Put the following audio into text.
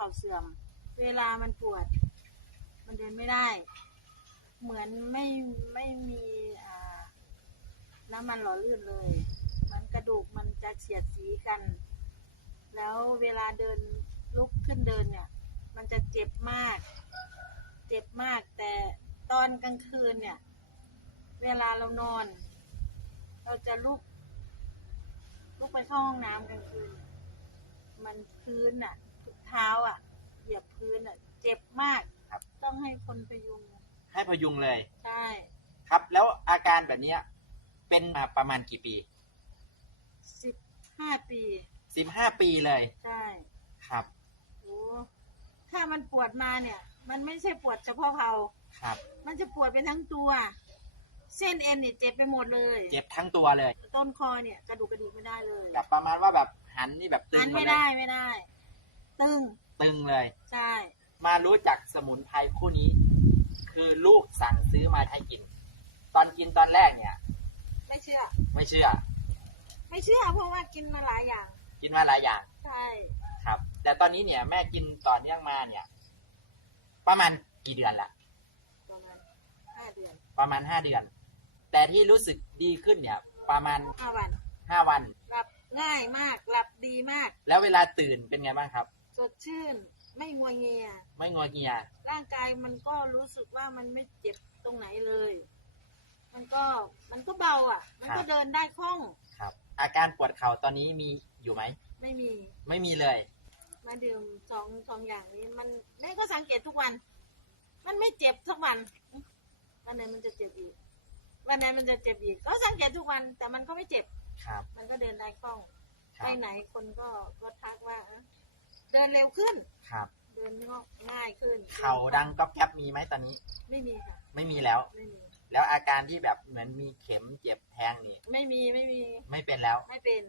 เข่าเสื่อม เวลามันปวด มันเดินไม่ได้ เหมือนไม่ไม่มีน้ำมันหล่อลื่นเลย มันกระดูกมันจะเฉียดสีกัน แล้วเวลาเดินลุกขึ้นเดินเนี่ย มันจะเจ็บมาก เจ็บมาก แต่ตอนกลางคืนเนี่ย เวลาเรานอน เราจะลุกลุกไปเข้าห้องน้ำกลางคืน มันพื้นอะ เท้าอะ เหยียบพื้นอะ เจ็บมาก ครับ ต้องให้คนพยุง ให้พยุงเลย ใช่ ครับ แล้วอาการแบบเนี้ยเป็นมาประมาณกี่ปีสิบห้าปี สิบห้าปีเลยใช่ ครับ โอ้ถ้ามันปวดมาเนี่ย มันไม่ใช่ปวดเฉพาะเผาครับ มันจะปวดไปทั้งตัว เส้นเอ็นเนี่ยเจ็บไปหมดเลย เจ็บทั้งตัวเลยต้นคอเนี่ยกระดูกกระดิกไม่ได้เลยแบบประมาณว่าแบบหันนี่แบบตึหังนหมไม่ดเลได้ยไม่ได้ ตึงตึงเลย ใช่ มารู้จักสมุนไพรคู่นี้ คือลูกสั่งซื้อมาให้กิน ตอนกินตอนแรกเนี่ย ไม่เชื่อ ไม่เชื่อ ไม่เชื่อเพราะว่ากินมาหลายอย่าง กินมาหลายอย่าง ใช่ ครับ แต่ตอนนี้เนี่ยแม่กินต่อเนื่องมาเนี่ย ประมาณกี่เดือนละประมาณห้าเดือน ประมาณห้าเดือน แต่ที่รู้สึกดีขึ้นเนี่ย ประมาณห้าวันห้าวัน หลับง่ายมาก หลับดีมาก แล้วเวลาตื่นเป็นไงบ้างครับ สดชื่น ไม่งัวเงีย ไม่งอเงีย ร่างกายมันก็รู้สึกว่ามันไม่เจ็บตรงไหนเลย มันก็มันก็เบาอะ มันก็ครับเดินได้คล่อง ครับ อาการปวดเข่าตอนนี้มีอยู่ไหม ไม่มี ไม่มีเลย มาดื่มสองสองอย่างนี้ มันแม่ก็สังเกตทุกวัน มันไม่เจ็บทุกวันวันไหนมันจะเจ็บอีกวันไหนมันจะเจ็บอีกก็สังเกตทุกวัน แต่มันก็ไม่เจ็บ ครับ มันก็เดินได้คล่อง ครัไปบ ไหนคนก็ก็ทักว่าเอ้อ เดินเร็วขึ้น ครับ เดินง่ายขึ้นเข่าดังก๊อบแก๊บมีไหมตอนนี้ ไม่มีค่ะ ไม่มีแล้ว ไม่มี แล้วอาการที่แบบเหมือนมีเข็มเจ็บแทงนี่ ไม่มีไม่มี ไม่เป็นแล้ว ไม่เป็น